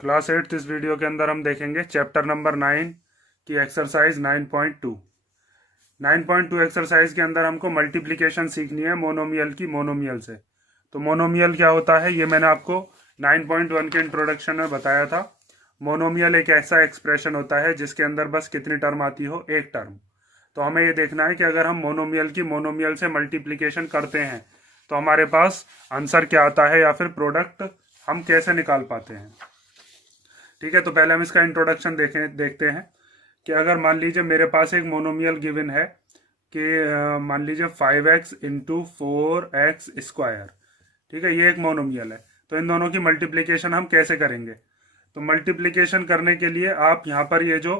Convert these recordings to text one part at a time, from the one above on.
Class 8 इस video के अंदर हम देखेंगे चैप्टर नंबर 9 की एक्सरसाइज 9.2। 9.2 एक्सरसाइज के अंदर हमको मल्टीप्लिकेशन सीखनी है मोनोमियल की मोनोमियल से। तो मोनोमियल क्या होता है ये मैंने आपको 9.1 के इंट्रोडक्शन में बताया था। मोनोमियल एक ऐसा एक्सप्रेशन होता है जिसके अंदर बस कितनी टर्म आती हो, एक टर्म। तो हमें ये देखना है कि अगर हम मोनोमियल की मोनोमियल से मल्टीप्लिकेशन करते हैं तो हमारे पास आंसर क्या आता है या फिर प्रोडक्ट हम कैसे निकाल पाते हैं। ठीक है, तो पहले हम इसका इंट्रोडक्शन देखते हैं कि अगर मान लीजिए मेरे पास एक मोनोमियल गिवन है कि मान लीजिए 5x इंटू 4x स्क्वायर। ठीक है, ये एक मोनोमियल है। तो इन दोनों की मल्टीप्लिकेशन हम कैसे करेंगे? तो मल्टीप्लिकेशन करने के लिए आप यहाँ पर ये जो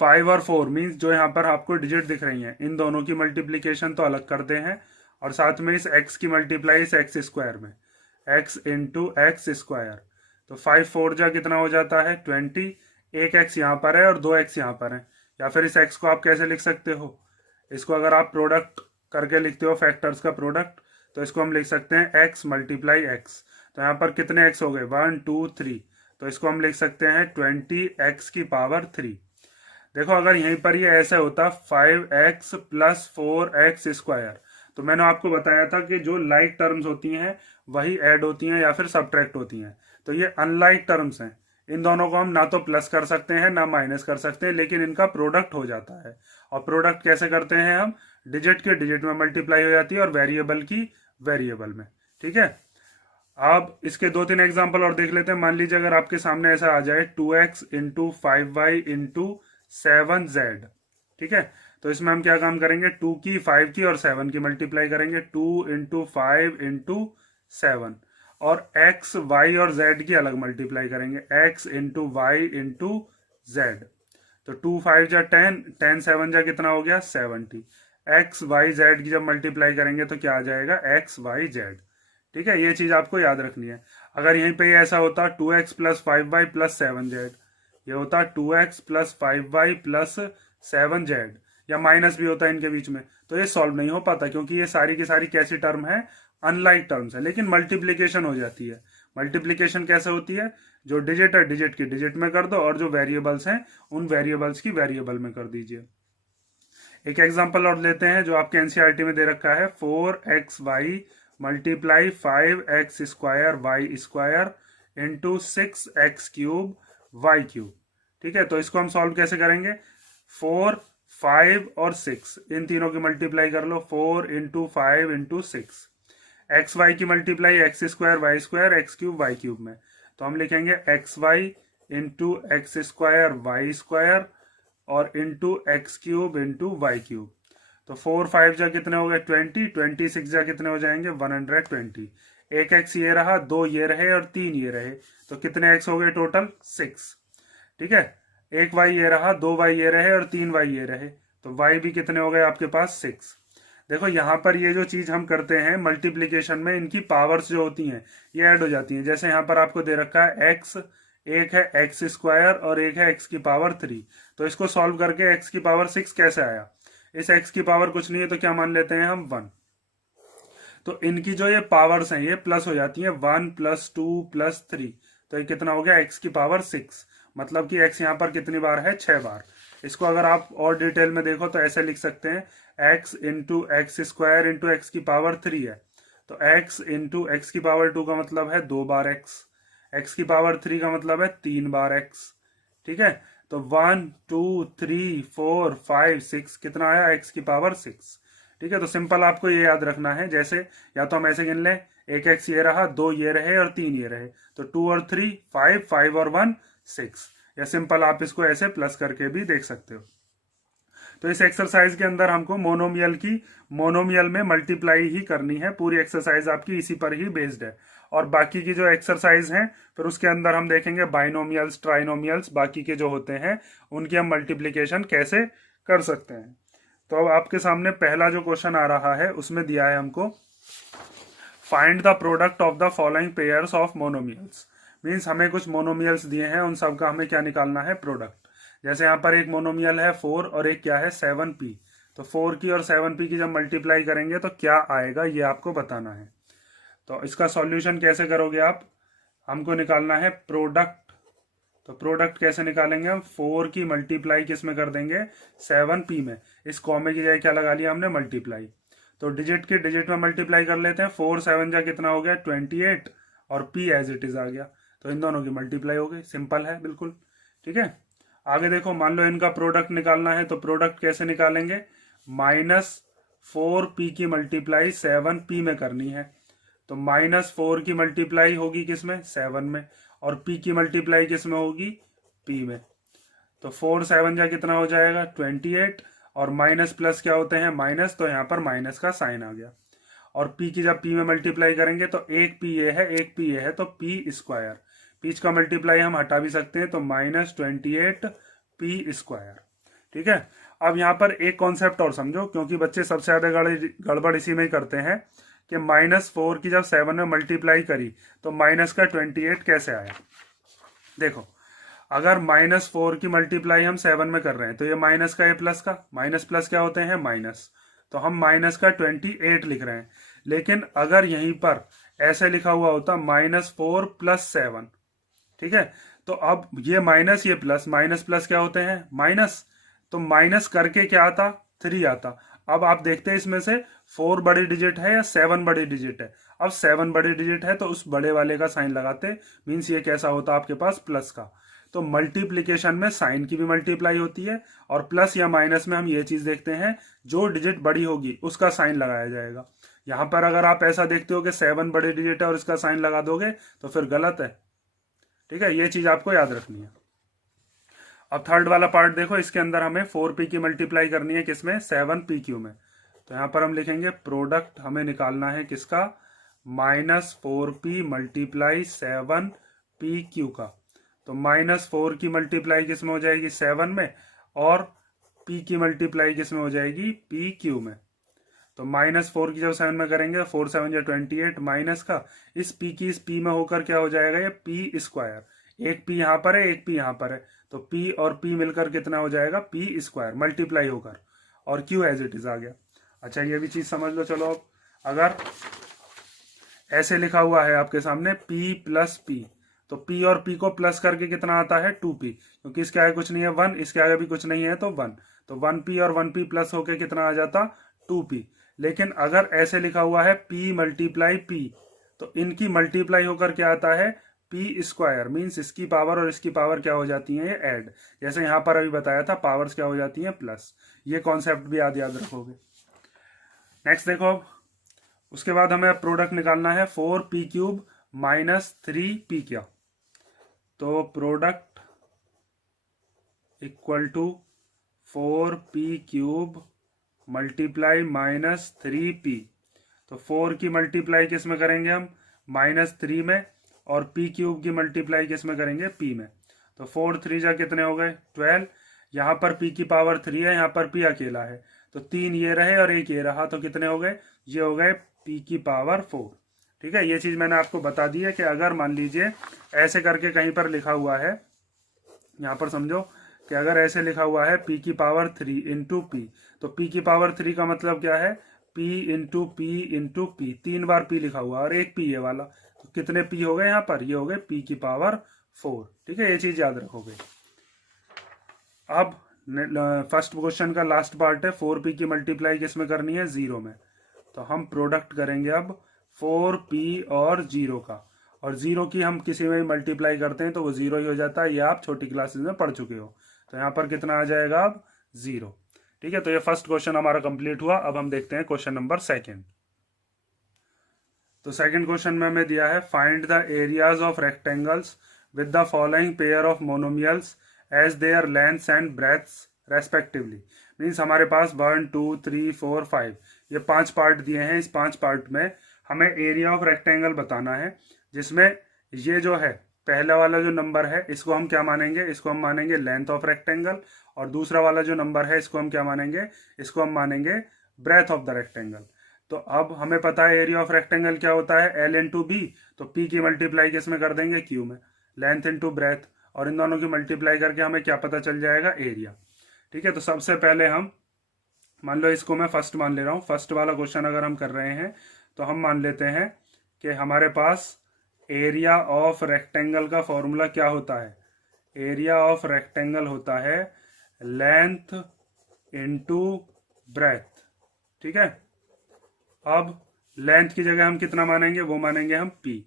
5 और 4 मीन्स जो यहाँ पर आपको डिजिट दिख रही हैं, इन दोनों की मल्टीप्लिकेशन तो अलग करते हैं और साथ में इस x की मल्टीप्लाई इस एक्स स्क्वायर में, x इंटू एक्स स्क्वायर। तो 5 4 जा कितना हो जाता है 20। एक x यहाँ पर है और दो x यहाँ पर है। या फिर इस x को आप कैसे लिख सकते हो, इसको अगर आप प्रोडक्ट करके लिखते हो फैक्टर्स का प्रोडक्ट, तो इसको हम लिख सकते हैं x मल्टीप्लाई एक्स। तो यहाँ पर कितने x हो गए 1 2 3। तो इसको हम लिख सकते हैं 20x की पावर 3। देखो अगर यहीं पर ये ऐसे होता 5x प्लस 4x स्क्वायर, तो मैंने आपको बताया था कि जो लाइक टर्म्स होती हैं वही ऐड होती हैं या फिर सब्ट्रैक्ट होती हैं। तो ये अनलाइक टर्म्स हैं, इन दोनों को हम ना तो प्लस कर सकते हैं ना माइनस कर सकते हैं, लेकिन इनका प्रोडक्ट हो जाता है। और प्रोडक्ट कैसे करते हैं हम, डिजिट के डिजिट में मल्टीप्लाई हो जाती है और वेरिएबल की वेरिएबल में। ठीक है, अब इसके दो तीन एग्जाम्पल और देख लेते हैं। मान लीजिए अगर आपके सामने ऐसा आ जाए 2x into 5y into 7z। ठीक है, तो इसमें हम क्या काम करेंगे, 2 की 5 की और 7 की मल्टीप्लाई करेंगे। 2 इंटू 5 इंटू 7 और x y और z की अलग मल्टीप्लाई करेंगे, x into y into z. तो 2 5 जा 10, 10 7 जा कितना हो गया 70। एक्स वाई जेड की जब मल्टीप्लाई करेंगे तो क्या आ जाएगा एक्स वाई जेड। ठीक है, ये चीज आपको याद रखनी है। अगर यहीं पे ऐसा होता 2x plus 5y plus 7z, ये होता 2x plus 5y plus 7z, या माइनस भी होता है इनके बीच में, तो ये सॉल्व नहीं हो पाता क्योंकि ये सारी की सारी कैसी टर्म है, अनलाइक टर्म्स है। लेकिन मल्टीप्लीकेशन हो जाती है। मल्टीप्लीकेशन कैसे होती है, जो डिजिट है डिजिट की डिजिट में कर दो और जो वेरिएबल्स हैं उन वेरिएबल्स की वेरिएबल में कर दीजिए। एक एग्जांपल और लेते हैं जो आपके एनसीईआरटी में दे रखा है, 4xy multiply 5x square y square into 6x cube y cube. ठीक है, तो इसको हम सॉल्व कैसे करेंगे, 4 5 और 6 इन तीनों की मल्टीप्लाई कर लो, 4 इंटू 5 इंटू 6। एक्स वाई की multiply x square x cube y cube में, तो हम लिखेंगे x y into x square y square और into x cube into y cube. तो 4 5 जा कितने हो गए 20, 26 जा कितने हो जाएंगे 120। एक एक्स ये रहा, दो ये रहे और तीन ये रहे, तो कितने एक्स हो गए टोटल 6। ठीक है, एक वाई ये रहा, दो वाई ये रहे और तीन वाई ये रहे, तो वाई भी कितने हो गए आपके पास 6। देखो यहाँ पर ये जो चीज हम करते हैं मल्टीप्लीकेशन में, इनकी पावर्स जो होती हैं ये ऐड हो जाती हैं। जैसे यहाँ पर आपको दे रखा है एक्स, एक है एक्स स्क्वायर और एक है एक्स की पावर 3। तो इसको सॉल्व करके एक्स की पावर 6 कैसे आया, इस एक्स की पावर कुछ नहीं है तो क्या मान लेते हैं हम 1। तो इनकी जो ये पावर्स हैं ये प्लस हो जाती हैं, 1 प्लस 2 प्लस 3। तो ये कितना हो गया एक्स की पावर 6, मतलब कि एक्स यहाँ पर कितनी बार है 6 बार। इसको अगर आप और डिटेल में देखो तो ऐसे लिख सकते हैं, x into x square into x की पावर 3 है, तो एक्स इंटू एक्स की पावर 2 का मतलब है 2 बार एक्स, एक्स की पावर 3 का मतलब है 3 बार एक्स। ठीक है, तो 1 2 3 4 5 6 कितना आया एक्स की पावर 6। ठीक है, तो सिंपल आपको ये याद रखना है, जैसे या तो हम ऐसे गिन लें, एक एक्स ये रहा, दो ये रहे और तीन ये रहे, तो 2 और 3 5, 5 और 1 6, या सिंपल आप इसको ऐसे प्लस करके भी देख सकते हो। तो इस एक्सरसाइज के अंदर हमको मोनोमियल में मल्टीप्लाई ही करनी है। पूरी एक्सरसाइज आपकी इसी पर ही बेस्ड है। और बाकी की जो एक्सरसाइज हैं फिर उसके अंदर हम देखेंगे बाइनोमियल्स, ट्राइनोमियल्स, बाकी के जो होते हैं उनकी हम मल्टीप्लीकेशन कैसे कर सकते हैं। तो अब आपके सामने पहला जो क्वेश्चन आ रहा है उसमें दिया है हमको, find the product of the following pairs of monomials. Means हमें कुछ मोनोमियल्स दिए हैं, उन सब का हमें क्या निकालना है, प्रोडक्ट। जैसे यहाँ पर एक मोनोमियल है 4 और एक क्या है 7p। तो 4 की और 7p की जब मल्टीप्लाई करेंगे तो क्या आएगा ये आपको बताना है। तो इसका सॉल्यूशन कैसे करोगे आप, हमको निकालना है प्रोडक्ट। तो प्रोडक्ट कैसे निकालेंगे हम, 4 की मल्टीप्लाई किस में कर देंगे, 7p में। इस कॉमे की जगह क्या लगा लिया हमने, मल्टीप्लाई। तो डिजिट के डिजिट में मल्टीप्लाई कर लेते हैं, 4 7 जा कितना हो गया 28, और p एज इट इज आ गया। तो इन दोनों की मल्टीप्लाई हो गई, सिंपल है बिल्कुल। ठीक है, आगे देखो, मान लो इनका प्रोडक्ट निकालना है, तो प्रोडक्ट कैसे निकालेंगे, -4p की मल्टीप्लाई 7p में करनी है। तो -4 की मल्टीप्लाई होगी किसमें, 7 में, और p की मल्टीप्लाई किसमें होगी, p में। तो 4 7 जा कितना हो जाएगा 28, और माइनस प्लस क्या होते हैं, माइनस, तो यहाँ पर माइनस का साइन आ गया। और p की जब p में मल्टीप्लाई करेंगे तो एक p ये है, एक p ये है, तो p स्क्वायर। पीच का मल्टीप्लाई हम हटा भी सकते हैं, तो -28p²। ठीक है, अब यहाँ पर एक कॉन्सेप्ट और समझो, क्योंकि बच्चे सबसे ज्यादा गड़बड़ इसी में ही करते हैं कि -4 की जब 7 में मल्टीप्लाई करी तो माइनस का 28 कैसे आया। देखो, अगर -4 की मल्टीप्लाई हम 7 में कर रहे हैं, तो ये माइनस का, ये प्लस का, माइनस प्लस क्या होते हैं, माइनस। तो हम माइनस का 28 लिख रहे हैं। लेकिन अगर यहीं पर ऐसे लिखा हुआ होता -4 + 7, ठीक है, तो अब ये माइनस, ये प्लस, माइनस प्लस क्या होते हैं, माइनस। तो माइनस करके क्या आता, 3 आता। अब आप देखते हैं इसमें से 4 बड़ी डिजिट है या 7 बड़ी डिजिट है। अब 7 बड़ी डिजिट है तो उस बड़े वाले का साइन लगाते, मीन्स ये कैसा होता आपके पास, प्लस का। तो मल्टीप्लीकेशन में साइन की भी मल्टीप्लाई होती है, और प्लस या माइनस में हम ये चीज देखते हैं, जो डिजिट बड़ी होगी उसका साइन लगाया जाएगा। यहां पर अगर आप ऐसा देखते हो कि 7 बड़ी डिजिट है और इसका साइन लगा दोगे तो फिर गलत है। ठीक है, ये चीज आपको याद रखनी है। अब थर्ड वाला पार्ट देखो, इसके अंदर हमें 4p की मल्टीप्लाई करनी है किसमें, 7pq में। तो यहां पर हम लिखेंगे प्रोडक्ट हमें निकालना है किसका, -4p × 7pq का। तो -4 की मल्टीप्लाई किस में हो जाएगी, 7 में, और p की मल्टीप्लाई किस में हो जाएगी, pq में। तो -4 की जब 7 में करेंगे, 4 7 या 28, माइनस का, इस p की इस p में होकर क्या हो जाएगा, ये p²। एक p यहाँ पर है, एक p यहाँ पर है, तो p और p मिलकर कितना हो जाएगा, p² मल्टीप्लाई होकर, और q एज इट इज आ गया। अच्छा, ये भी चीज समझ लो। चलो, अब अगर ऐसे लिखा हुआ है आपके सामने p + p, तो p और p को प्लस करके कितना आता है, 2p, क्योंकि इसके आगे कुछ नहीं है 1, इसके आगे भी कुछ नहीं है तो 1। तो 1p और 1p प्लस होके कितना आ जाता, 2p। लेकिन अगर ऐसे लिखा हुआ है p × p, तो इनकी मल्टीप्लाई होकर क्या आता है, p², मीन्स इसकी पावर और इसकी पावर क्या हो जाती है, ये ऐड। जैसे यहां पर अभी बताया था, पावर्स क्या हो जाती हैं, प्लस। ये कॉन्सेप्ट भी याद रखोगे। नेक्स्ट देखो, अब उसके बाद हमें प्रोडक्ट निकालना है 4p³ - 3p क्या। तो product equal to 4p³ × -3p। तो 4 की मल्टीप्लाई किस में करेंगे हम, -3 में, और p³ की मल्टीप्लाई किस में करेंगे, p में। तो 4 3 जा कितने हो गए, 12। यहाँ पर p की पावर 3 है, यहाँ पर p अकेला है, तो 3 ये रहे और 1 ये रहा, तो कितने हो गए, ये हो गए p की पावर 4। ठीक है, ये चीज मैंने आपको बता दी है कि अगर मान लीजिए ऐसे करके कहीं पर लिखा हुआ है, यहाँ पर समझो कि अगर ऐसे लिखा हुआ है p की पावर 3 × p, तो p की पावर 3 का मतलब क्या है, p × p 3 बार p लिखा हुआ और एक p ये वाला, तो कितने p हो गए यहाँ पर, ये हो गए p की पावर 4। ठीक है, ये चीज याद रखोगे। अब फर्स्ट क्वेश्चन का लास्ट पार्ट है, 4p की मल्टीप्लाई किस में करनी है, 0 में। तो हम प्रोडक्ट करेंगे अब 4p और 0 का, और 0 की हम किसी में भी मल्टीप्लाई करते हैं तो वो 0 ही हो जाता है, ये आप छोटी क्लासेस में पढ़ चुके हो। तो यहाँ पर कितना आ जाएगा अब, 0। ठीक है, तो ये फर्स्ट क्वेश्चन हमारा कंप्लीट हुआ। अब हम देखते हैं क्वेश्चन नंबर 2। तो सेकंड क्वेश्चन में हमें दिया है, find the areas of rectangles with the following pair of monomials as their lengths and breadths respectively. Means हमारे पास 1 2 3 4 5 ये 5 पार्ट दिए हैं। इस 5 पार्ट में हमें एरिया ऑफ रेक्टेंगल बताना है, जिसमें ये जो है पहला वाला जो नंबर है इसको हम क्या मानेंगे, इसको हम मानेंगे लेंथ ऑफ रेक्टेंगल, और दूसरा वाला जो नंबर है इसको हम क्या मानेंगे, इसको हम मानेंगे ब्रेथ ऑफ द रेक्टेंगल। तो अब हमें पता है एरिया ऑफ रेक्टेंगल क्या होता है, L × B, तो P की मल्टीप्लाई किस में कर देंगे, Q में, लेंथ × ब्रेथ, और इन दोनों की मल्टीप्लाई करके हमें क्या पता चल जाएगा, एरिया। ठीक है, तो सबसे पहले हम मान लो, इसको मैं फर्स्ट मान ले रहा हूँ। फर्स्ट वाला क्वेश्चन अगर हम कर रहे हैं तो हम मान लेते हैं कि हमारे पास एरिया ऑफ रेक्टेंगल का फॉर्मूला क्या होता है? एरिया ऑफ रेक्टेंगल होता है लेंथ इनटू ब्रेथ। ठीक है, अब लेंथ की जगह हम कितना मानेंगे? वो मानेंगे हम p,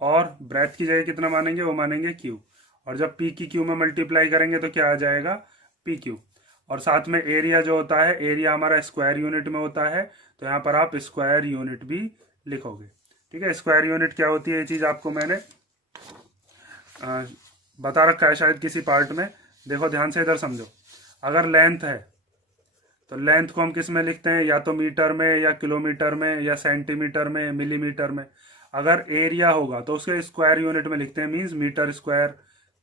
और ब्रेथ की जगह कितना मानेंगे? वो मानेंगे q। और जब p की q में मल्टीप्लाई करेंगे तो क्या आ जाएगा? P Q. और साथ में एरिया जो होता है, एरिया हमारा स्क्वायर यूनिट में होता है, तो यहाँ पर आप स्क्वायर यूनिट भी लिखोगे। ठीक है, स्क्वायर यूनिट क्या होती है ये चीज़ आपको मैंने बता रखा है शायद किसी पार्ट में। देखो ध्यान से इधर समझो, अगर लेंथ है तो लेंथ को हम किस में लिखते हैं? या तो मीटर में, या किलोमीटर में, या सेंटीमीटर में, मिलीमीटर में। अगर एरिया होगा तो उसके स्क्वायर यूनिट में लिखते हैं, means metre square,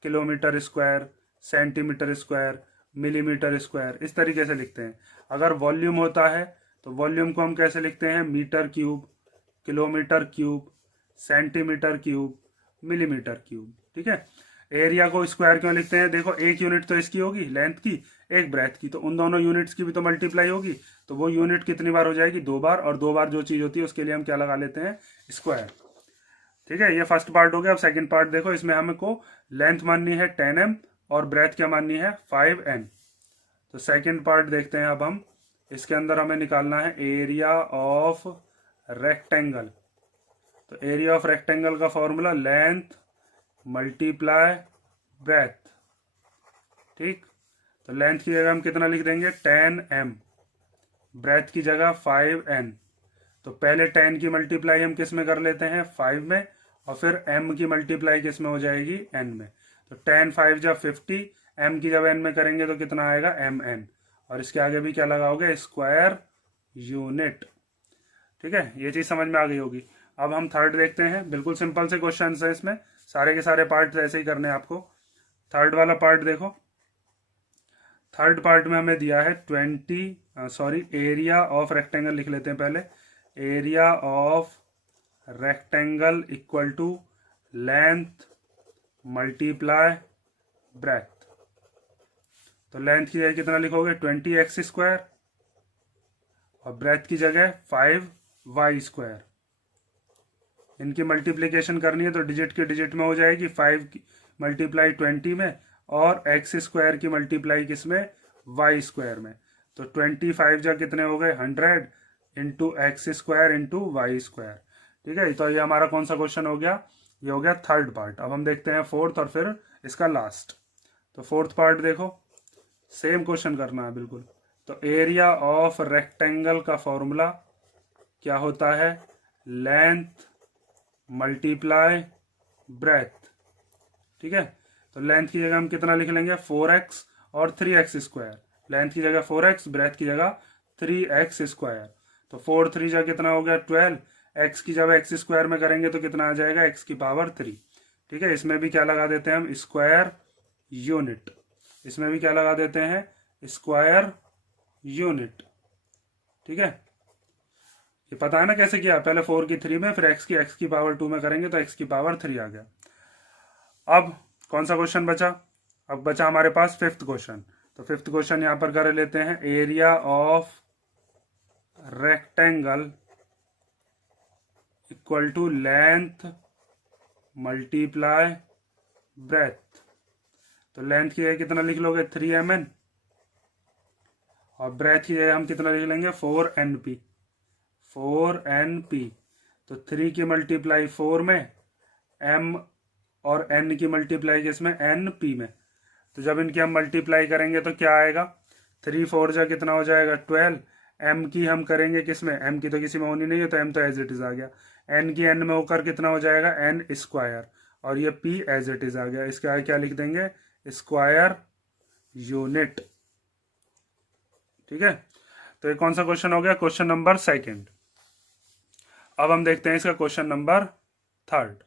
kilometre square, centimetre square, millimetre square, इस तरीके से लिखते हैं। अगर वॉल्यूम होता है तो वॉल्यूम को हम कैसे लिखते हैं? Metre cube, kilometre cube, centimetre cube, millimetre cube. ठीक है, एरिया को स्क्वायर क्यों लिखते हैं? देखो एक यूनिट तो इसकी होगी लेंथ की, एक ब्रेथ की, तो उन दोनों यूनिट्स की भी तो मल्टीप्लाई होगी, तो वो यूनिट कितनी बार हो जाएगी? 2 बार, और 2 बार जो चीज होती है उसके लिए हम क्या लगा लेते हैं? स्क्वायर। ठीक है, ये फर्स्ट पार्ट हो गया। अब सेकंड पार्ट देखो, इसमें हमको लेंथ माननी है 10m और ब्रेथ क्या माननी है? 5n। तो सेकंड पार्ट देखते हैं अब हम। इसके अंदर हमें निकालना है एरिया ऑफ रेक्टेंगल। तो एरिया ऑफ रेक्टेंगल का फॉर्मूला लेंथ मल्टीप्लाई ब्रेथ। ठीक, तो लेंथ की जगह हम कितना लिख देंगे? 10m, ब्रेथ की जगह 5n। तो पहले 10 की मल्टीप्लाई हम किस में कर लेते हैं? 5 में, और फिर m की मल्टीप्लाई किस में हो जाएगी? n में। तो 10 5 जब 50, m की जब n में करेंगे तो कितना आएगा? mn। और इसके आगे भी क्या लगाओगे? Square unit. ठीक है, ये चीज समझ में आ गई होगी। अब हम थर्ड देखते हैं। बिल्कुल सिंपल से क्वेश्चन है इसमें, सारे के सारे पार्ट ऐसे ही करने हैं आपको। थर्ड वाला पार्ट देखो। थर्ड पार्ट में हमें दिया है एरिया ऑफ रेक्टेंगल लिख लेते हैं पहले। Area of rectangle equal to length multiply breadth. तो लेंथ की जगह कितना लिखोगे? 20x स्क्वायर, और ब्रेथ की जगह 5y स्क्वायर। इनकी मल्टीप्लीकेशन करनी है तो डिजिट के डिजिट में हो जाएगी, 5 मल्टीप्लाई 20 में, और एक्स स्क्वायर की मल्टीप्लाई किस में? वाई स्क्वायर में। तो 25 जा कितने हो गए? 100 into x square into y square. ठीक है, तो ये हमारा कौन सा क्वेश्चन हो गया? ये हो गया थर्ड पार्ट। अब हम देखते हैं फोर्थ और फिर इसका लास्ट। तो फोर्थ पार्ट देखो, सेम क्वेश्चन करना है बिल्कुल। तो एरिया ऑफ रेक्टेंगल का फॉर्मूला क्या होता है? Length multiply breath. ठीक है, तो लेंथ की जगह हम कितना लिख लेंगे? 4x और 3x स्क्वायर। लेंथ की जगह 4x, ब्रेथ की जगह 3x स्क्वायर। तो 4 3 जा कितना हो गया? 12। x की जब x स्क्वायर में करेंगे तो कितना आ जाएगा? x की पावर 3। ठीक है, इसमें भी क्या लगा देते हैं हम? Square unit. इसमें भी क्या लगा देते हैं? Square unit. ठीक है, ये पता है ना कैसे किया? पहले 4 की 3 में, फिर x की पावर 2 में करेंगे तो x की पावर 3 आ गया। अब कौन सा क्वेश्चन बचा? अब बचा हमारे पास फिफ्थ क्वेश्चन। तो फिफ्थ क्वेश्चन यहां पर कर लेते हैं। Area of rectangle equal to length multiply breadth. तो लेंथ की जगह कितना लिख लोगे? 3mn, और ब्रेथ की जगह हम कितना लिख लेंगे? 4np। 4np। तो 3 की मल्टीप्लाई 4 में, m और n की मल्टीप्लाई किसमें? np में। तो जब इनकी हम मल्टीप्लाई करेंगे तो क्या आएगा? 3 4 जा कितना हो जाएगा? 12। m की हम करेंगे किसमें? m की तो किसी में होनी नहीं है, तो m तो एज इट इज आ गया। n की n में होकर कितना हो जाएगा? n स्क्वायर, और ये p एज इट इज आ गया। इसके आगे क्या लिख देंगे? Square unit. ठीक है, तो ये कौन सा क्वेश्चन हो गया? Question number second. अब हम देखते हैं इसका क्वेश्चन नंबर थर्ड।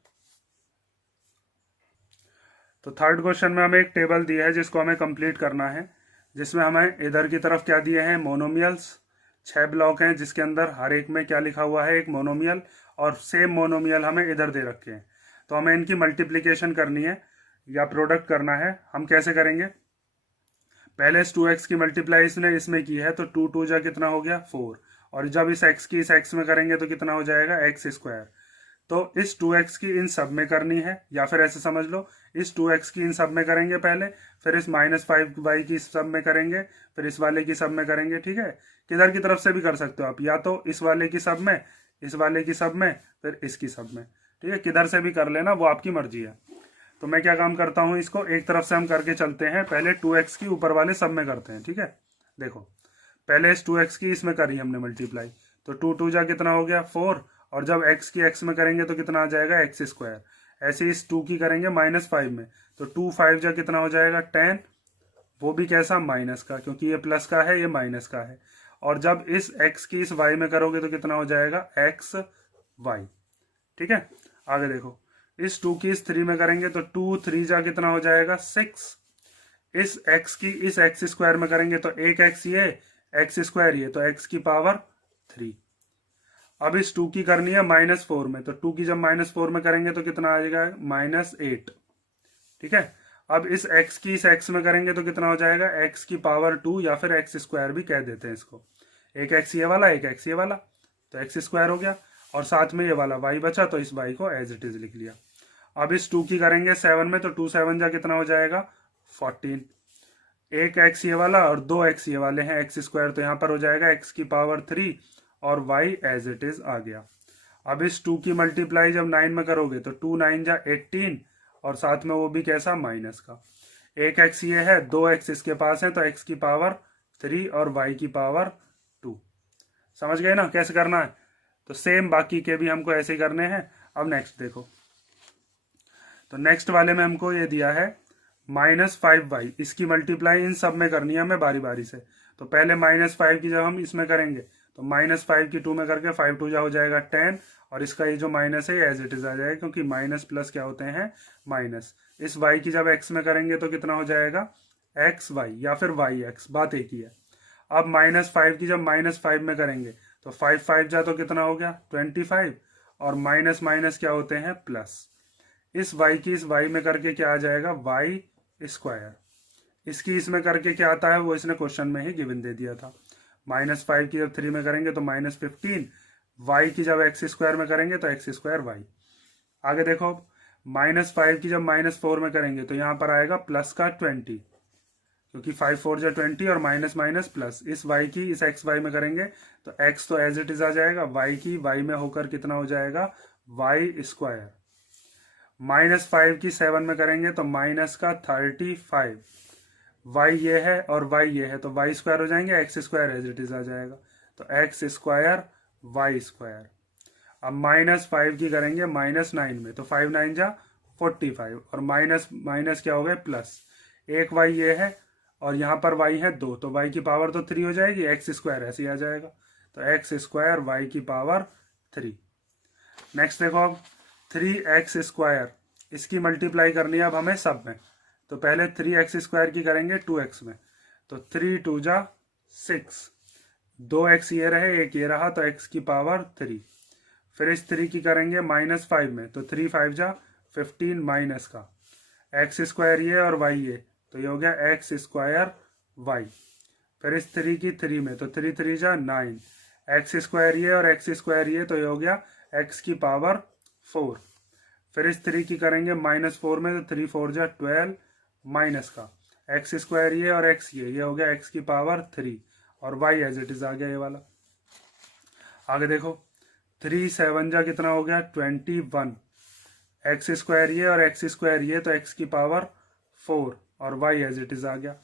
तो थर्ड क्वेश्चन में हमें एक टेबल दिया है जिसको हमें कंप्लीट करना है, जिसमें हमें इधर की तरफ क्या दिए हैं? मोनोमियल्स। 6 ब्लॉक हैं जिसके अंदर हर एक में क्या लिखा हुआ है? एक मोनोमियल, और सेम मोनोमियल हमें इधर दे रखे हैं। तो हमें इनकी मल्टीप्लीकेशन करनी है या प्रोडक्ट करना है। हम कैसे करेंगे? पहले इस 2x की मल्टीप्लाई इसने इसमें की है, तो 2 2 जा कितना हो गया? 4। और जब इस x की इस x में करेंगे तो कितना हो जाएगा? x square. तो इस 2x की इन सब में करनी है, या फिर ऐसे समझ लो इस 2x की इन सब में करेंगे पहले, फिर इस -5y की सब में करेंगे, फिर इस वाले की सब में करेंगे। ठीक है, किधर की तरफ से भी कर सकते हो आप, या तो इस वाले की सब में, इस वाले की सब में, फिर इसकी सब में। ठीक है, किधर से भी कर लेना, वो आपकी मर्जी है। तो मैं क्या काम करता हूँ, इसको एक तरफ से हम करके चलते हैं, पहले 2x की ऊपर वाले सब में करते हैं। ठीक है, देखो पहले इस 2x की इसमें करी हमने मल्टीप्लाई, तो 2 जा कितना हो गया 4, और जब x की x में करेंगे तो कितना आ जाएगा एक्स स्क्वायर। ऐसे इस 2 की करेंगे -5 में, तो 2 5 जा कितना हो जाएगा 10, वो भी कैसा माइनस का, क्योंकि ये प्लस का है ये माइनस का है। और जब इस x की इस y में करोगे तो कितना हो जाएगा एक्स वाई। ठीक है, आगे देखो इस 2 की इस 3 में करेंगे तो 2 3 जा कितना हो जाएगा 6, इस x की इस एक्स स्क्वायर में करेंगे तो एक x ये एक्स स्क्वायर ये, तो x की पावर 3। अब इस 2 की करनी है -4 में, तो 2 की जब -4 में करेंगे तो कितना आ जाएगा -8। ठीक है, अब इस x की इस x में करेंगे तो कितना हो जाएगा x की पावर 2, या फिर एक्स स्क्वायर भी कह देते हैं इसको। एक x ये वाला, एक x ये वाला, तो एक्स स्क्वायर हो गया, और साथ में ये वाला y बचा, तो इस y को एज इट इज लिख लिया। अब इस 2 की करेंगे 7 में, तो 2 7 जा कितना हो जाएगा 14। एक x ये वाला और 2 x ये वाले हैं एक्स स्क्वायर, तो यहाँ पर हो जाएगा x की पावर 3, और y एज इट इज आ गया। अब इस 2 की मल्टीप्लाई जब 9 में करोगे तो 2 9 जा 18, और साथ में वो भी कैसा माइनस का। एक x ये है, 2 x इसके पास है, तो x की पावर 3 और y की पावर 2। समझ गए ना कैसे करना है। तो सेम बाकी के भी हमको ऐसे ही करने हैं। अब नेक्स्ट देखो, तो नेक्स्ट वाले में हमको ये दिया है -5y, इसकी मल्टीप्लाई इन सब में करनी है हमें बारी बारी से। तो पहले -5 की जब हम इसमें करेंगे तो -5 की 2 में करके 5 2 जा हो जाएगा 10, और इसका ये जो माइनस है एज इट इज आ जाएगा, क्योंकि माइनस प्लस क्या होते हैं माइनस। इस y की जब x में करेंगे तो कितना हो जाएगा xy, या फिर yx, बात एक ही है। अब -5 की जब -5 में करेंगे तो 5 5 जा तो कितना हो गया 25, और माइनस माइनस क्या होते हैं प्लस। इस y की इस y में करके क्या आ जाएगा y स्क्वायर। इसकी इसमें करके क्या आता है वो इसने क्वेश्चन में ही गिवन दे दिया था। -5 की जब 3 में करेंगे तो -15, y की जब एक्स स्क्वायर में करेंगे तो एक्स स्क्वायर वाई। आगे देखो -5 की जब -4 में करेंगे तो यहाँ पर आएगा प्लस का 20, क्योंकि 5 4 जा 20, और माइनस माइनस प्लस। इस y की इस एक्स वाई में करेंगे तो x तो एज इट इज आ जाएगा, y की y में होकर कितना हो जाएगा वाई स्क्वायर। -5 की 7 में करेंगे तो माइनस का 35, y ये है और y ये है, तो y स्क्वायर हो जाएंगे, x square as it is आ जाएगा, तो एक्स स्क्वायर वाई स्क्वायर। अब -5 की करेंगे -9 में, तो 5 9 जा 45, और माइनस माइनस क्या हो गए प्लस। एक y ये है और यहाँ पर y है 2, तो y की पावर तो 3 हो जाएगी, एक्स स्क्वायर ऐसे ही आ जाएगा, तो एक्स स्क्वायर वाई की पावर 3। नेक्स्ट देखो अब 3x स्क्वायर, इसकी मल्टीप्लाई करनी है अब हमें सब में। तो पहले 3x स्क्वायर की करेंगे 2x में, तो 3 2 जा 6, 2x ये रहे एक ये रहा, तो x की पावर 3। फिर इस 3 की करेंगे -5 में, तो 3 5 जा 15 माइनस का एक्स स्क्वायर ये और y ये, तो ये हो गया एक्स स्क्वायर y। फिर इस 3 की 3 में, तो 3 3 जा 9, एक्स स्क्वायर ये और एक्स स्क्वायर ये, तो ये हो गया x की पावर 4। फिर इस 3 की करेंगे -4 में, तो 3 4 जा 12 माइनस का एक्स स्क्वायर ये और x ये हो गया x की पावर 3, और y एज इट इज आ गया ये वाला। आगे देखो 3 7 जा कितना हो गया 21, एक्स स्क्वायर ये और एक्स स्क्वायर ये, तो x की पावर 4, और y एज इट इज आ गया।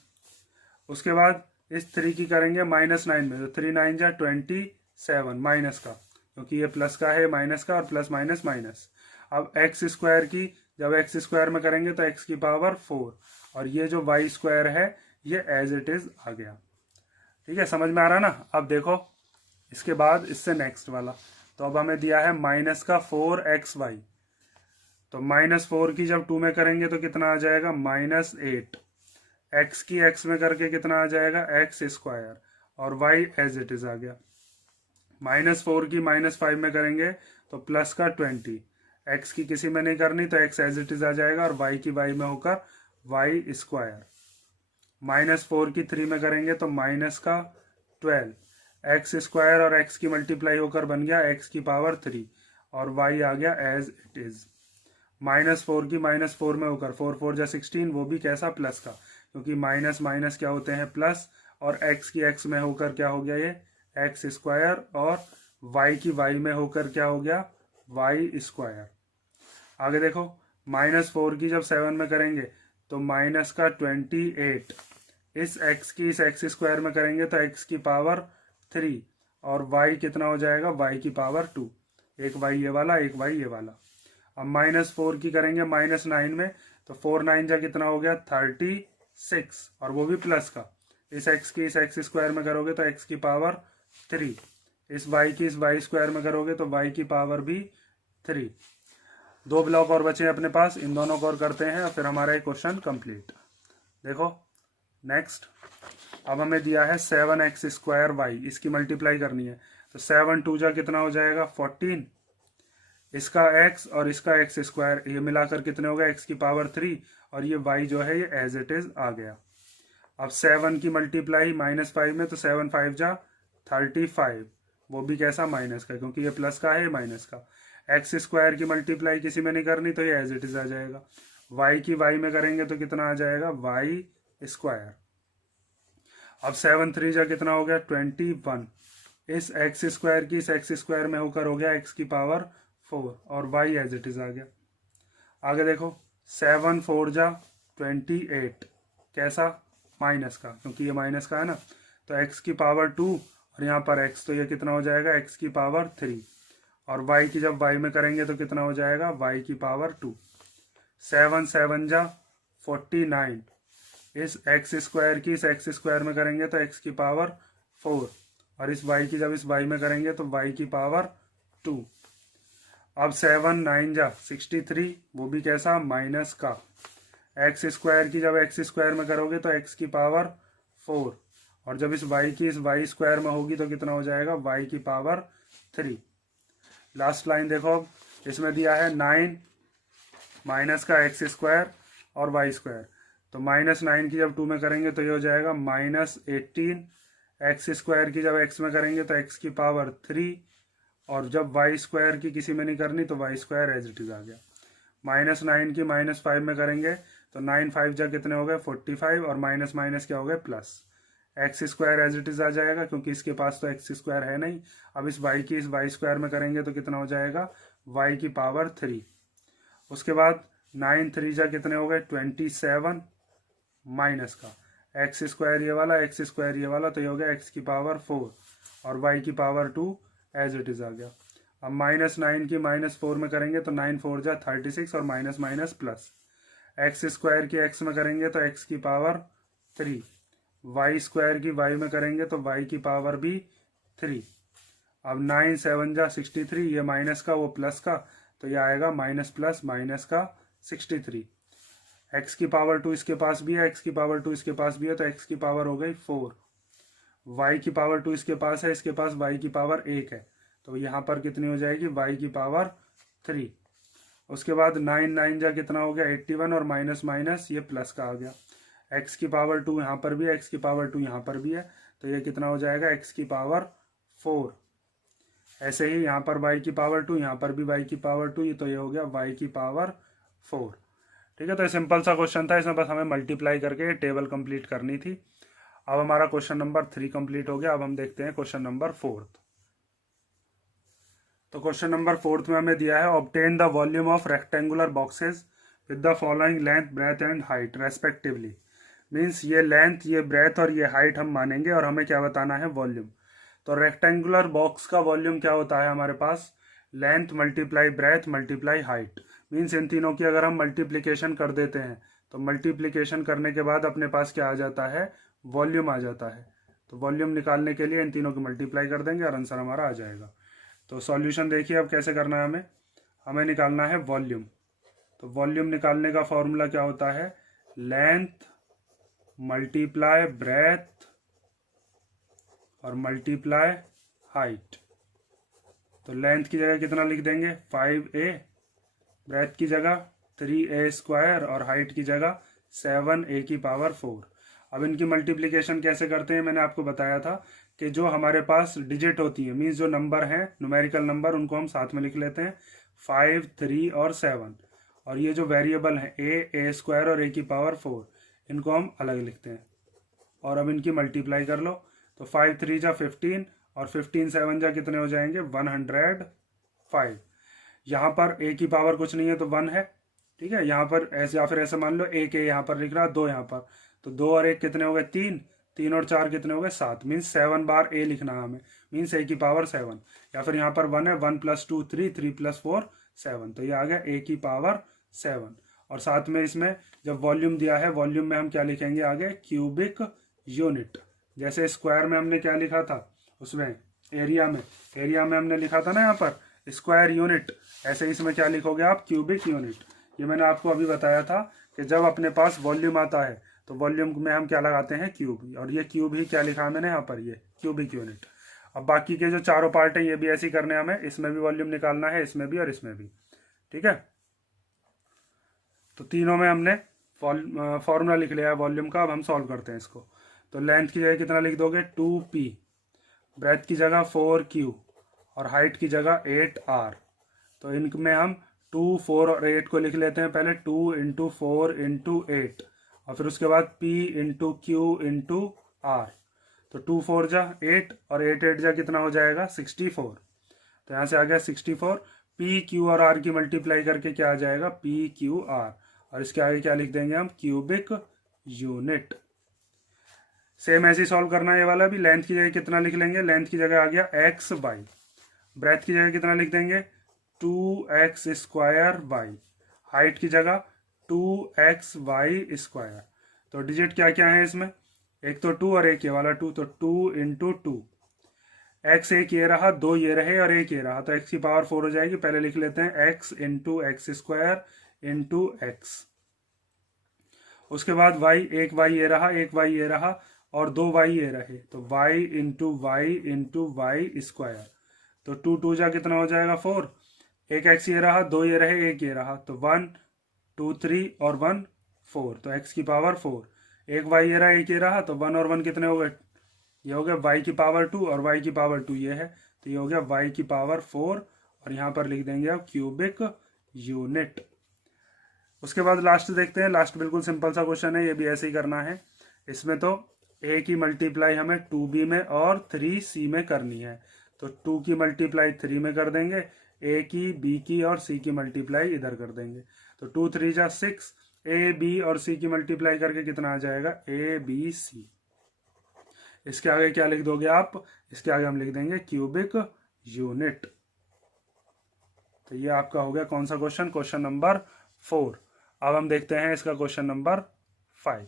उसके बाद इस 3 की करेंगे -9 में, तो 3 9 जा 27 माइनस का, क्योंकि ये प्लस का है माइनस का, और प्लस माइनस माइनस। अब एक्स स्क्वायर की जब एक्स स्क्वायर में करेंगे तो एक्स की पावर 4, और ये जो वाई स्क्वायर है ये एज इट इज आ गया। ठीक है, समझ में आ रहा ना। अब देखो इसके बाद इससे नेक्स्ट वाला, तो अब हमें दिया है माइनस का 4xy, तो -4 की जब 2 में करेंगे तो कितना आ जाएगा -8, x की x में करके कितना आ जाएगा एक्स स्क्वायर, और y एज इट इज आ गया। -4 की -5 में करेंगे तो प्लस का 20, x की किसी में नहीं करनी तो x एज इट इज आ जाएगा, और y की y में होकर वाई स्क्वायर। -4 की 3 में करेंगे तो माइनस का 12, एक्स स्क्वायर और x की मल्टीप्लाई होकर बन गया x की पावर 3, और y आ गया एज इट इज। -4 की -4 में होकर 4 4 जा 16, वो भी कैसा प्लस का, क्योंकि माइनस माइनस क्या होते हैं प्लस, और x की x में होकर क्या हो गया ये एक्स स्क्वायर, और y की y में होकर क्या हो गया y स्क्वायर। आगे देखो -4 की जब 7 में करेंगे तो माइनस का 28, इस x की इस x स्क्वायर में करेंगे तो x की पावर 3, और y कितना हो जाएगा y की पावर 2, एक y ये वाला एक y ये वाला। अब -4 की करेंगे -9 में तो 4 9 जा कितना हो गया 36, और वो भी प्लस का, इस x की इस x स्क्वायर में करोगे तो x की पावर 3, इस y की इस y स्क्वायर में करोगे तो y की पावर भी 3। 2 ब्लॉक और बचे अपने पास, इन दोनों को और करते हैं और फिर हमारा ये क्वेश्चन कंप्लीट। देखो नेक्स्ट, अब हमें दिया है 7x स्क्वायर y, इसकी मल्टीप्लाई करनी है, तो 7 2 जा कितना हो जाएगा 14, इसका x और इसका x स्क्वायर ये मिलाकर कितने हो गए x की पावर 3, और ये y जो है ये एज इट इज आ गया। अब 7 की मल्टीप्लाई -5 में तो 7 5 जा 35, वो भी कैसा माइनस का, क्योंकि ये प्लस का है ये माइनस का। एक्स स्क्वायर की मल्टीप्लाई किसी में नहीं करनी तो ये एज इट इज आ जाएगा। y की y में करेंगे तो कितना आ जाएगा y स्क्वायर। अब 7 3 जा कितना हो गया 21, इस एक्स स्क्वायर की इस एक्स स्क्वायर में होकर हो गया x की पावर 4, और y एज इट इज आ गया। आगे देखो 7 4 जा 28, कैसा माइनस का, क्योंकि ये माइनस का है ना, तो x की पावर 2 और यहाँ पर x, तो ये कितना हो जाएगा x की पावर 3, और y की जब y में करेंगे तो कितना हो जाएगा y की पावर 2। 7 7 जा 49, इस x स्क्वायर की इस x स्क्वायर में करेंगे तो x की पावर 4, और इस y की जब इस y में करेंगे तो y की पावर 2। अब 7 9 जा 63, वो भी कैसा माइनस का, एक्स स्क्वायर की जब एक्स स्क्वायर में करोगे तो x की पावर 4, और जब इस y की इस y स्क्वायर में होगी तो कितना हो जाएगा y की पावर 3। लास्ट लाइन देखो, अब इसमें दिया है 9 माइनस का एक्स स्क्वायर और y स्क्वायर, तो -9 की जब 2 में करेंगे तो ये हो जाएगा -18, एक्स स्क्वायर की जब x में करेंगे तो x की पावर 3, और जब y स्क्वायर की किसी में नहीं करनी तो y square as it is आ गया। -9 की -5 में करेंगे तो 9 5 जा कितने हो गए 45, और माइनस माइनस क्या हो गए plus, x square as it is आ जाएगा क्योंकि इसके पास तो एक्स स्क्वायर है नहीं। अब इस y की इस y स्क्वायर में करेंगे तो कितना हो जाएगा y की पावर 3। उसके बाद 9 3 जा कितने हो गए 27, माइनस का एक्स स्क्वायर ये वाला एक्स स्क्वायर ये वाला, तो ये हो गया x की पावर 4, और y की पावर 2 एज इट इज आ गया। अब -9 की -4 में करेंगे तो 9 4 जा 36, और minus minus plus, x square की x में करेंगे तो x की पावर 3, y स्क्वायर की y में करेंगे तो y की पावर भी 3। अब 9 7 जा 63, ये माइनस का वो प्लस का, तो ये आएगा माइनस प्लस माइनस का 63। x की पावर 2 इसके पास भी है, x की पावर 2 इसके पास भी है, तो x की पावर हो गई 4, y की पावर 2 इसके पास है, इसके पास y की पावर 1 है, तो यहाँ पर कितनी हो जाएगी y की पावर 3। उसके बाद 9 9 जा कितना हो गया 81, और माइनस माइनस ये प्लस का आ गया, x की पावर 2 यहाँ पर भी है, x की पावर 2 यहाँ पर भी है, तो ये कितना हो जाएगा x की पावर 4। ऐसे ही यहाँ पर y की पावर 2, यहाँ पर भी y की पावर 2, तो ये हो गया y की पावर 4। ठीक है, तो ये सिंपल सा क्वेश्चन था, इसमें बस हमें मल्टीप्लाई करके टेबल कंप्लीट करनी थी। अब हमारा क्वेश्चन नंबर 3 कंप्लीट हो गया। अब हम देखते हैं क्वेश्चन नंबर 4। तो क्वेश्चन नंबर 4 में हमें दिया है obtain the volume of rectangular boxes with the following length breadth and height respectively. Means ये लेंथ ये ब्रेथ और ये हाइट हम मानेंगे, और हमें क्या बताना है वॉल्यूम। तो रेक्टेंगुलर बॉक्स का वॉल्यूम क्या होता है हमारे पास, length multiply breadth multiply height. Means इन तीनों की अगर हम मल्टीप्लीकेशन कर देते हैं तो मल्टीप्लीकेशन करने के बाद अपने पास क्या आ जाता है वॉल्यूम आ जाता है। तो वॉल्यूम निकालने के लिए इन तीनों की मल्टीप्लाई कर देंगे और आंसर हमारा आ जाएगा। तो सॉल्यूशन देखिए अब कैसे करना है, हमें निकालना है वॉल्यूम। तो वॉल्यूम निकालने का फॉर्मूला क्या होता है, लेंथ मल्टीप्लाई ब्रेथ और मल्टीप्लाई हाइट। तो लेंथ की जगह कितना लिख देंगे 5a, ब्रेथ की जगह 3a स्क्वायर, और हाइट की जगह 7a की पावर 4। अब इनकी मल्टीप्लिकेशन कैसे करते हैं मैंने आपको बताया था कि जो हमारे पास डिजिट होती है, मीन्स जो नंबर हैं न्यूमेरिकल नंबर, उनको हम साथ में लिख लेते हैं 5, 3 और 7। और ये जो वेरिएबल हैं ए स्क्वायर और ए की पावर 4, इनको हम अलग लिखते हैं। और अब इनकी मल्टीप्लाई कर लो, तो 5 3 जा 15 और 15 7 जा कितने हो जाएंगे 105। यहाँ पर ए की पावर कुछ नहीं है तो 1 है, ठीक है। यहाँ पर ऐसे या फिर ऐसे मान लो एक ए यहाँ पर लिख रहा, 2 यहाँ पर, तो 2 और 1 कितने हो गए 3, 3 और 4 कितने हो गए 7, मीन्स 7 बार ए लिखना है हमें, मीन्स ए की पावर 7। या फिर यहाँ पर 1 है, 1 + 2 3, 3 + 4 7, तो ये आ गया ए की पावर 7। और साथ में इसमें जब वॉल्यूम दिया है, वॉल्यूम में हम क्या लिखेंगे आगे, क्यूबिक यूनिट। जैसे स्क्वायर में हमने क्या लिखा था, उसमें एरिया में हमने लिखा था ना यहाँ पर स्क्वायर यूनिट, ऐसे इसमें क्या लिखोगे आप, क्यूबिक यूनिट। ये मैंने आपको अभी बताया था कि जब अपने पास वॉल्यूम आता है तो वॉल्यूम में हम क्या लगाते हैं, क्यूब, और ये क्यूब ही क्या लिखा है मैंने यहाँ पर, ये क्यूबिक यूनिट। अब बाकी के जो चारों पार्ट है ये भी ऐसे ही करने हैं हमें, इसमें भी वॉल्यूम निकालना है, इसमें भी और इसमें भी, ठीक है। तो तीनों में हमने फॉर्मूला लिख लिया है वॉल्यूम का। अब हम सॉल्व करते हैं इसको। तो लेंथ की जगह कितना लिख दोगे 2p, ब्रेथ की जगह 4q और हाइट की जगह 8r। तो इनमें हम 2, 4 और 8 को लिख लेते हैं पहले, 2 × 4 × 8 और फिर उसके बाद p × q × r। तो 2 4 जा 8 और 8 8 जा कितना हो जाएगा 64। तो यहाँ से आ गया 64। p q और r की मल्टीप्लाई करके क्या आ जाएगा p q r, और इसके आगे क्या लिख देंगे हम, क्यूबिक यूनिट। सेम ऐसे ही सॉल्व करना है ये वाला भी। लेंथ की जगह कितना लिख लेंगे, लेंथ की जगह आ गया x बाई, ब्रेथ की जगह कितना लिख देंगे 2x² बाई, हाइट की जगह 2xy²। तो डिजिट क्या क्या है इसमें, एक तो 2 और एक ये वाला 2, तो 2 × 2, x एक ये रहा, 2 ये रहे और एक ये रहा, तो x की पावर 4 हो जाएगी। पहले लिख लेते हैं x × x² × x। उसके बाद y, एक y ये रहा, एक y ये रहा और 2 y ये रहे, तो y × y² तो 2 2 जा कितना हो जाएगा 4, एक x ये रहा, 2 ये रहे, एक ये रहा, तो 1 2 3 और 1 4, तो x की पावर 4। एक y ये रहा, एक ये रहा, तो 1 और 1 कितने हो गए, ये हो गया y की पावर 2 और y की पावर 2 ये है, तो ये हो गया y की पावर 4। और यहाँ पर लिख देंगे आप क्यूबिक यूनिट। उसके बाद लास्ट देखते हैं। लास्ट बिल्कुल सिंपल सा क्वेश्चन है, ये भी ऐसे ही करना है। इसमें तो a की मल्टीप्लाई हमें 2b में और 3c में करनी है, तो 2 की मल्टीप्लाई 3 में कर देंगे, a की, b की और c की मल्टीप्लाई इधर कर देंगे। तो 2 3 जा 6, a b और c की मल्टीप्लाई करके कितना आ जाएगा a b c। इसके आगे क्या लिख दोगे आप, इसके आगे हम लिख देंगे क्यूबिक यूनिट। तो ये आपका हो गया कौन सा क्वेश्चन, क्वेश्चन नंबर 4। अब हम देखते हैं इसका क्वेश्चन नंबर 5।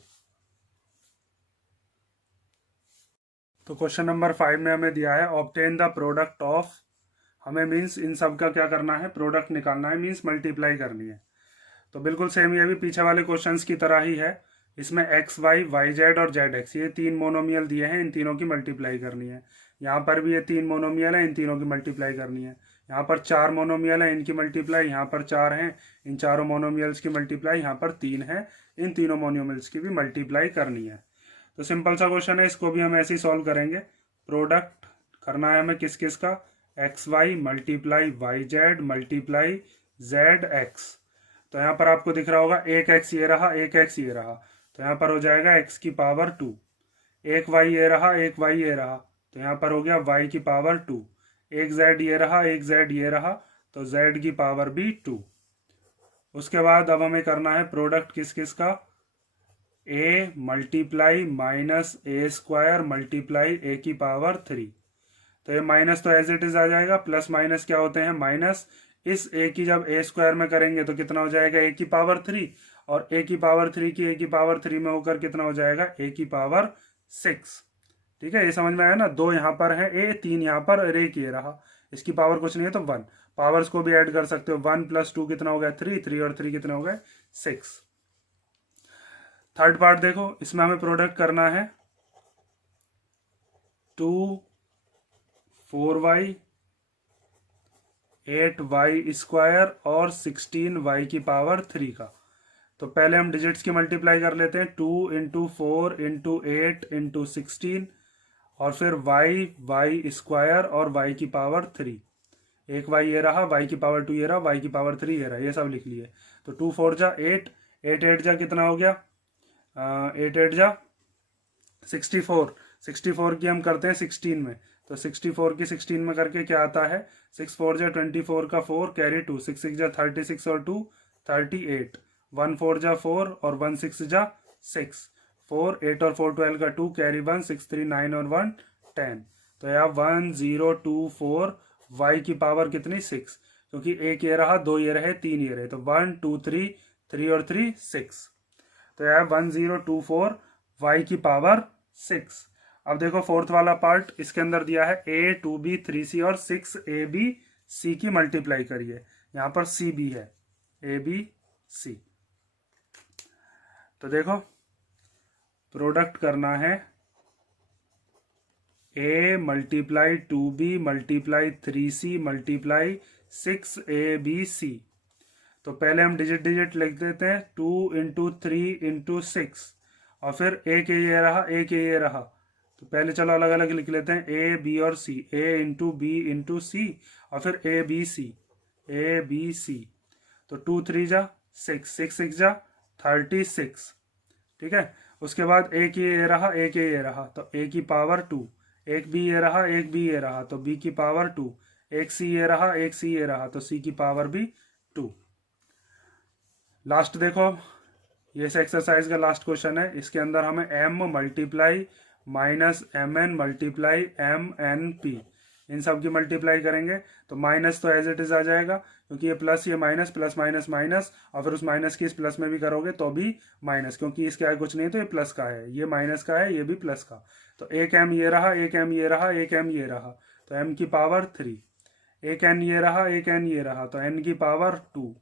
तो क्वेश्चन नंबर 5 में हमें दिया है ऑब्टेन द प्रोडक्ट ऑफ, हमें मीन्स इन सब का क्या करना है, प्रोडक्ट निकालना है, मीन्स मल्टीप्लाई करनी है। तो बिल्कुल सेम ये भी पीछे वाले क्वेश्चंस की तरह ही है। इसमें एक्स वाई, वाई जेड और जेड एक्स, ये 3 मोनोमियल दिए हैं, इन तीनों की मल्टीप्लाई करनी है। यहाँ पर भी ये 3 मोनोमियल है, इन तीनों की मल्टीप्लाई करनी है। यहाँ पर 4 मोनोमियल है, इनकी मल्टीप्लाई, यहाँ पर 4 हैं, इन चारों मोनोमियल्स की मल्टीप्लाई, यहाँ पर 3 है, इन तीनों मोनोमियल्स की भी मल्टीप्लाई करनी है। तो सिंपल सा क्वेश्चन है, इसको भी हम ऐसे ही सॉल्व करेंगे। प्रोडक्ट करना है हमें किस किस का, x y multiply y z multiply z x. तो यहाँ पर आपको दिख रहा होगा एक एक्स ये रहा, एक एक्स ये रहा, तो यहाँ पर हो जाएगा एक्स की पावर 2। एक वाई ये रहा, एक वाई ये रहा, तो यहाँ पर हो गया वाई की पावर 2। एक जेड ये रहा, एक जेड ये रहा, तो जेड की पावर भी 2। उसके बाद अब हमें करना है प्रोडक्ट किस किस का, A multiply minus A square multiply ए की पावर 3। तो ये माइनस तो एज इट इज आ जाएगा, प्लस माइनस क्या होते हैं माइनस। इस ए की जब ए स्क्वायर में करेंगे तो कितना हो जाएगा ए की पावर 3, और ए की पावर 3 की ए की पावर 3 में होकर कितना हो जाएगा ए की पावर 6। ठीक है, ये समझ में आया ना। 2 यहाँ पर है ए, 3 यहाँ पर और एक ये रहा, इसकी पावर कुछ नहीं है तो 1। पावर्स को भी ऐड कर सकते हो, 1 + 2 कितना हो गया 3, 3 और 3 कितने हो गए 6। थर्ड पार्ट देखो, इसमें हमें प्रोडक्ट करना है 2 4y 8y स्क्वायर और 16y की पावर 3 का। तो पहले हम डिजिट्स की मल्टीप्लाई कर लेते हैं, 2 × 4 × 8 × 16 और फिर वाई, वाई स्क्वायर और वाई की पावर 3, एक वाई ये रहा, वाई की पावर 2 ये रहा, वाई की पावर 3 ये रहा, ये सब लिख लिए। तो 2 4 जा 8, 8 8 जा कितना हो गया, 8 8 जा 64, 64 की हम करते हैं 16 में, तो 64 की 16 में करके क्या आता है, 6 4 जा 24 का 4 कैरी 2, 6 6 जा 36 और 2 38, 1 4 जा 4 और 1 6 जा 6, 4 8 और 4 12 का 2 कैरी 1, 6 3 9 और 1 10। तो यहाँ 1 0 2 4 वाई की पावर कितनी 6, क्योंकि एक ये रहा, दो ये रहे, तीन ये रहे, तो 1 2 3, 3 और 3 6। तो यह 1 0 2 4 वाई की पावर 6। अब देखो फोर्थ वाला पार्ट, इसके अंदर दिया है a 2b 3c और 6ab c की मल्टीप्लाई करिए, यहां पर cb है, ab c। तो देखो प्रोडक्ट करना है a multiply 2b multiply 3c multiply 6abc। तो पहले हम डिजिट डिजिट लिख देते हैं, 2 इंटू 3 इंटू 6, और फिर ए के ये रहा, ए के ये रहा, तो पहले चलो अलग अलग लिख लेते हैं, ए बी और सी, ए इंटू बी इंटू सी, और फिर A B C, A B C. तो 2 3 जा 6, 6 6 जा 36, ठीक है। उसके बाद ए की ये रहा, ए के ये रहा, तो ए की पावर 2, एक बी ये रहा, एक बी ये रहा, तो बी की पावर 2, एक सी ये रहा, एक सी ये रहा, तो सी की पावर भी 2। लास्ट देखो, ये इस एक्सरसाइज का लास्ट क्वेश्चन है, इसके अंदर हमें m multiply minus m n multiply m n p, इन सब की मल्टीप्लाई करेंगे, तो माइनस तो एज इट इज आ जाएगा, क्योंकि ये प्लस ये माइनस, प्लस माइनस माइनस, और फिर उस माइनस की इस प्लस में भी करोगे तो भी माइनस, क्योंकि इसके आगे कुछ नहीं, तो ये प्लस का है, ये माइनस का है, ये भी प्लस का। तो एक एम ये रहा, एक एम ये रहा, एक एम ये रहा, तो एम की पावर 3, एक एन ये रहा, एक एन ये रहा, तो एन की पावर 2,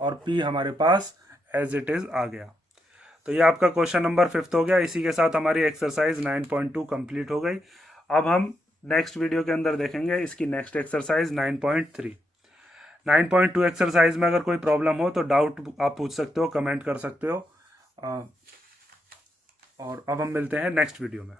और पी हमारे पास एज इट इज आ गया। तो ये आपका क्वेश्चन नंबर 5 हो गया। इसी के साथ हमारी एक्सरसाइज 9.2 कंप्लीट हो गई। अब हम नेक्स्ट वीडियो के अंदर देखेंगे इसकी नेक्स्ट एक्सरसाइज 9.3। 9.2 एक्सरसाइज में अगर कोई प्रॉब्लम हो तो डाउट आप पूछ सकते हो, कमेंट कर सकते हो। और अब हम मिलते हैं नेक्स्ट वीडियो में।